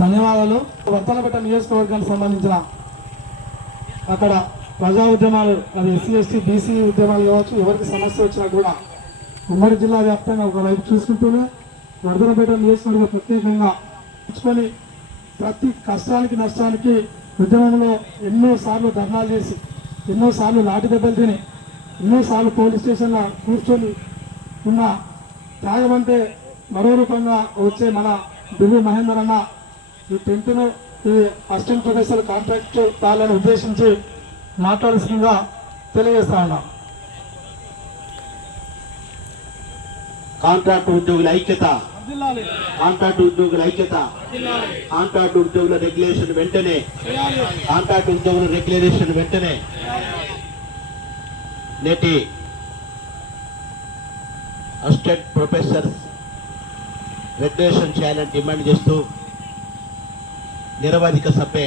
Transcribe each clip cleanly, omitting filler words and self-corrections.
ధన్యవాదాలు. వర్తలపేట నియోజకవర్గానికి సంబంధించిన అక్కడ ప్రజా ఉద్యమాలు, అది ఎస్సీ ఎస్టీ బీసీ ఉద్యమాలు కావచ్చు, ఎవరికి సమస్య వచ్చినా కూడా ఉమ్మడి జిల్లా వ్యాప్తంగా ఒకవైపు చూసుకుంటూనే వర్ధనపేట నియోజకవర్గం ప్రత్యేకంగా ఉంచుకొని ప్రతి కష్టానికి నష్టానికి ఉద్యమంలో ఎన్నోసార్లు ధర్నాలు చేసి, ఎన్నోసార్లు లాఠీ దెబ్బలు తిని, ఎన్నోసార్లు పోలీస్ స్టేషన్లో కూర్చొని ఉన్న త్యాగం అంటే మరో రూపంగా వచ్చే మన దివ్య మహేందర్ అన్న ఈ 10th ఈ అసిస్టెంట్ ప్రొఫెసర్ కాంట్రాక్ట్ దారులను ఉద్దేశించి మాట్లాడాల్సిందిగా తెలియజేస్తా ఉన్నాం. కాంట్రాక్ట్ ఉద్యోగుల ఐక్యత, కాంట్రాక్ట్ ఉద్యోగుల ఐక్యత, కాంట్రాక్ట్ ఉద్యోగుల రెగ్యులేషన్ వెంటనే, కాంట్రాక్ట్ ఉద్యోగుల రెగ్యులేషన్ వెంటనే. నేటి అసిస్టెంట్ ప్రొఫెసర్ రెగ్యులేషన్ చేయాలని డిమాండ్ చేస్తూ నిరవధిక సమ్మె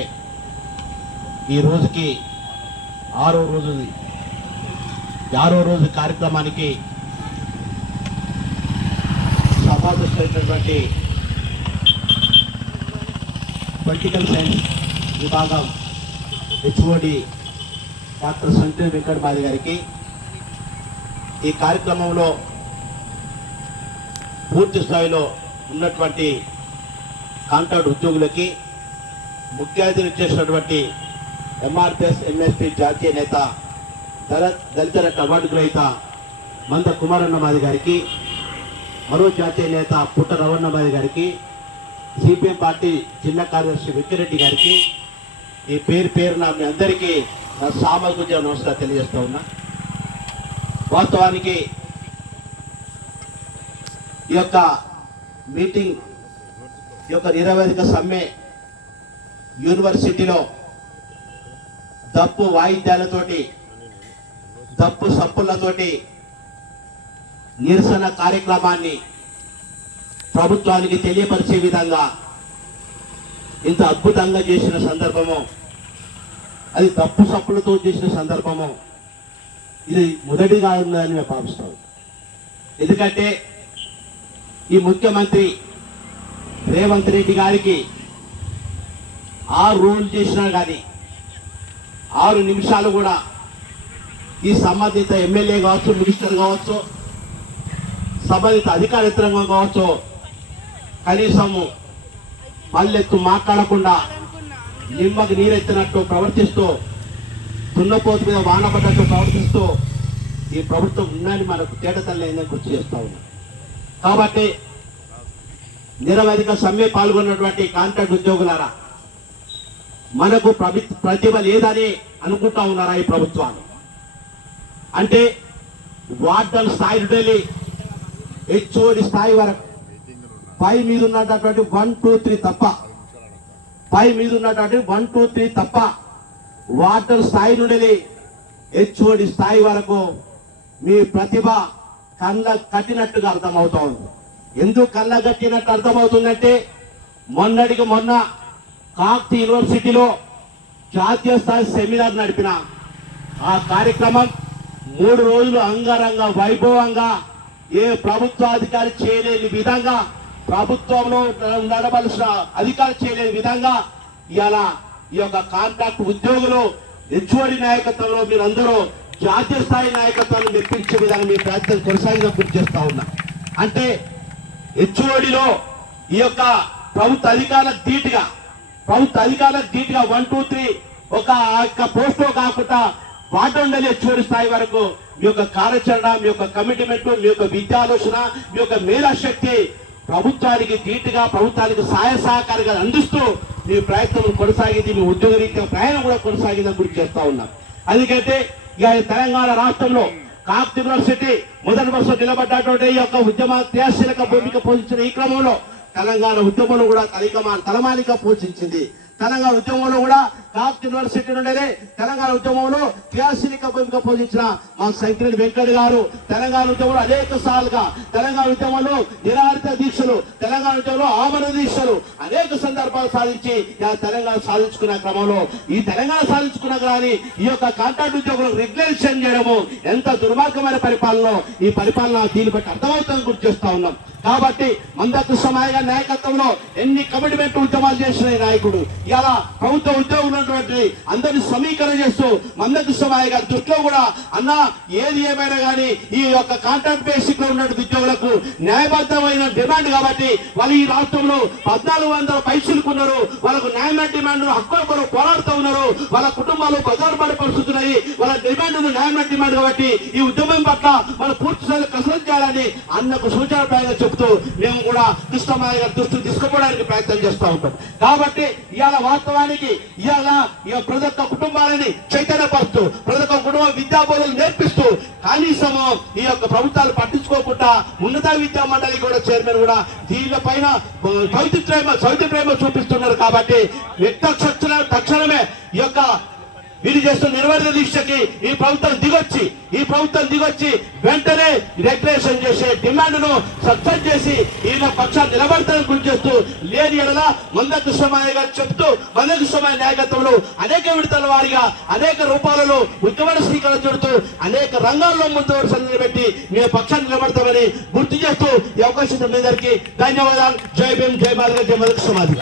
ఈ రోజుకి 6వ రోజు కార్యక్రమానికి సమావేశమైనటువంటి పొలిటికల్ సైన్స్ విభాగం హెచ్ఓడి డాక్టర్ సంతోష్ వెంకటమాది గారికి, ఈ కార్యక్రమంలో పూర్తి స్థాయిలో ఉన్నటువంటి కాంట్రాక్ట్ ఉద్యోగులకి, ముఖ్య అతిథులు చేసినటువంటి ఎంఆర్పిఎస్ ఎంఎస్పీ జాతీయ నేత, దళిత రత్న అవార్డు గ్రహీత మంద కుమారన్నమాది గారికి, మరో జాతీయ నేత పుట్ట రవణమాది గారికి, సిపిఎం పార్టీ జిల్లా కార్యదర్శి వెంకరెడ్డి గారికి, ఈ పేరున మీ అందరికీ నా సామాజిక నమస్కారం తెలియజేస్తూ ఉన్నా. వాస్తవానికి ఈ యొక్క మీటింగ్, ఈ యొక్క నిరవధిక సమ్మె యూనివర్సిటీలో దప్పు వాయిద్యాలతోటి, దప్పు సప్పులతోటి నిరసన కార్యక్రమాన్ని ప్రభుత్వానికి తెలియపరిచే విధంగా ఇంత అద్భుతంగా చేసిన సందర్భము, అది దప్పు సప్పులతో చేసిన సందర్భము, ఇది మొదటిగా ఉందని మేము భావిస్తాం. ఎందుకంటే ఈ ముఖ్యమంత్రి రేవంత్ రెడ్డి గారికి 6 రోజులు చేసినా కానీ 6 నిమిషాలు కూడా ఈ సంబంధిత ఎమ్మెల్యే కావచ్చు, మినిస్టర్ కావచ్చు, సంబంధిత అధికార యంత్రాంగం కావచ్చు, కనీసము పల్లెత్తు మాట్లాడకుండా నిమ్మకు నీరెత్తినట్టు ప్రవర్తిస్తూ, దున్నపోతు మీద వానపడ్డట్టు ప్రవర్తిస్తూ ఈ ప్రభుత్వం ఉందని మనకు తేటతల్లైందని గుర్తు చేస్తూ ఉన్నాం. కాబట్టి నిరవధిక సమ్మె పాల్గొన్నటువంటి కాంట్రాక్ట్ ఉద్యోగులారా, మనకు ప్రతిభ లేదని అనుకుంటా ఉన్నారా ఈ ప్రభుత్వాలు? అంటే వార్డన్ స్థాయి నుండి హెచ్ఓడి స్థాయి వరకు పై మీద ఉన్నటువంటి 1, 2, 3 తప్ప, పై మీద ఉన్నటువంటి 1, 2, 3 తప్ప వార్డన్ స్థాయి నుండి హెచ్ఓడి స్థాయి వరకు మీ ప్రతిభ కళ్ళ కట్టినట్టుగా అర్థమవుతా ఉంది. ఎందుకు కళ్ళ కట్టినట్టు అర్థమవుతుందంటే, మొన్నటికి మొన్న కాకతీయ యూనివర్సిటీలో జాతీయ స్థాయి సెమినార్ నడిపిన ఆ కార్యక్రమం 3 రోజులు అంగరంగ వైభవంగా ఏ ప్రభుత్వాధికారి చేయలేని విధంగా, ప్రభుత్వంలో నడవలసిన అధికారి చేయలేని విధంగా ఇవాళ ఈ యొక్క కాంట్రాక్ట్ ఉద్యోగులు హెచ్ఓడి నాయకత్వంలో మీరందరూ జాతీయ స్థాయి నాయకత్వాన్ని మెప్పించే విధంగా మీ ప్రయత్నం కొనసాగిన గుర్తు చేస్తా ఉన్నా. అంటే హెచ్ఓడిలో ఈ యొక్క ప్రభుత్వ అధికారులకు ధీటుగా 1, 2, 3 ఒక పోస్టో కాకుండా వార్డుండలి హెచ్ఓడి స్థాయి వరకు మీ యొక్క కార్యాచరణ, మీ యొక్క కమిట్మెంట్, మీ యొక్క విద్యాలోచన, మీ యొక్క మేధాశక్తి ప్రభుత్వానికి ధీటుగా, ప్రభుత్వానికి సహాయ సహకారిగా అందిస్తూ మీ ప్రయత్నం కొనసాగింది, మీ ఉద్యోగ రీత్యా ప్రయాణం కూడా కొనసాగిందని గుర్తు చేస్తా ఉన్నాం. అందుకంటే ఇక తెలంగాణ రాష్ట్రంలో కాకతీయ యూనివర్సిటీ మొదటి వరుస నిలబడ్డటువంటి ఈ యొక్క ఉద్యమ క్రియాశీలక భూమిక పోషించిన ఈ క్రమంలో తెలంగాణ ఉద్యమంలో కూడా తలమానిక పోషించింది. తెలంగాణ ఉద్యమంలో కూడా కాక్ యూనివర్సిటీ నుండి తెలంగాణ ఉద్యమంలో క్రియాశీలక భూమిక పోషించిన మా సైకిరెడ్డి వెంకట్ గారు తెలంగాణ ఉద్యమంలో అనేక సార్లుగా తెలంగాణ ఉద్యమంలో నిరాహార దీక్షలు, తెలంగాణ ఉద్యమంలో ఆమరణ దీక్షలు అనేక సందర్భాలు సాధించి తెలంగాణ సాధించుకున్న క్రమంలో ఈ తెలంగాణ సాధించుకున్న కానీ ఈ యొక్క కాంట్రాక్ట్ ఉద్యోగులు రెగ్యులేషన్ చేయడము ఎంత దుర్మార్గమైన పరిపాలన, ఈ పరిపాలన దీన్ని బట్టి అర్థమవుతుందని గుర్తు చేస్తా ఉన్నాం. కాబట్టి మందకృష్ణ మాదిగ గారి నాయకత్వంలో ఎన్ని కమిట్మెంట్ ఉద్యమాలు చేసిన ఈ నాయకుడు ఇలా ప్రభుత్వ ఉద్యోగులు ఉన్నటువంటి అందరినీ సమీకరణ చేస్తూ మందకృష్ణ మాదిగ గారి దృష్టిలో కూడా అన్న ఏది ఏమైనా కానీ ఈ యొక్క కాంట్రాక్ట్ బేసిక్ లో ఉన్నటువంటి ఉద్యోగులకు న్యాయబద్ధమైన డిమాండ్ కాబట్టి వాళ్ళు ఈ రాష్ట్రంలో 1400 పైసలకు ఉన్నారు. వాళ్ళకు న్యాయమైన డిమాండ్ హక్కుల కొరకు పోరాడుతూ ఉన్నారు. వాళ్ళ కుటుంబాలు బజారు పడే పరిస్థితున్నాయి. వాళ్ళ డిమాండ్ న్యాయమైన డిమాండ్ కాబట్టి ఈ ఉద్యమం పట్ల వాళ్ళు పూర్తి స్థాయిలో కసరత్తు చేయాలని అన్నకు సూచనప్రాయంగా చెప్తూ మేము కూడా కృష్ణమాయ గారి దృష్టిని తీసుకుపోవడానికి ప్రయత్నం చేస్తూ ఉంటాం. కాబట్టి ఇవాళ వాస్తవానికి ఇవాళ ప్రతి ఒక్క కుటుంబాలని చైతన్యపరుస్తూ ప్రతి ఒక్క కుటుంబం విద్యాబోధనలు నేర్పిస్తూ కనీసము ఈ యొక్క ప్రభుత్వాలు పట్టించుకోకుండా ఉన్నత విద్యా మండలి కూడా చైర్మన్ కూడా దీనిపైన సౌతి ప్రేమ చూపిస్తున్నారు. కాబట్టి తక్షణమే ఈ యొక్క వీరు చేస్తున్న నిర్వహణ దీక్షకి ఈ ప్రభుత్వం దిగొచ్చి వెంటనే రెగ్యులేషన్ చేసే డిమాండ్ ను సక్సెస్ చేసి ఈయన పక్షాన్ని నిలబడతానికి గురి చేస్తూ లేని ఎడల మందకృష్ణమాయ గారు చెప్తూ మందకృష్ణమాయ నాయకత్వంలో అనేక విడతల వారిగా అనేక రూపాలలో ఉద్యమాల శ్రీకారం చుడుతూ అనేక రంగాల్లో ముందు వరుసలు పెట్టి మేము పక్షాన్ని నిలబడతామని గుర్తు చేస్తూ ఈ అవకాశం అందరికీ ధన్యవాదాలు. జై భీమ్, జై మాదిగ, జై మందకృష్ణ మాదిగ.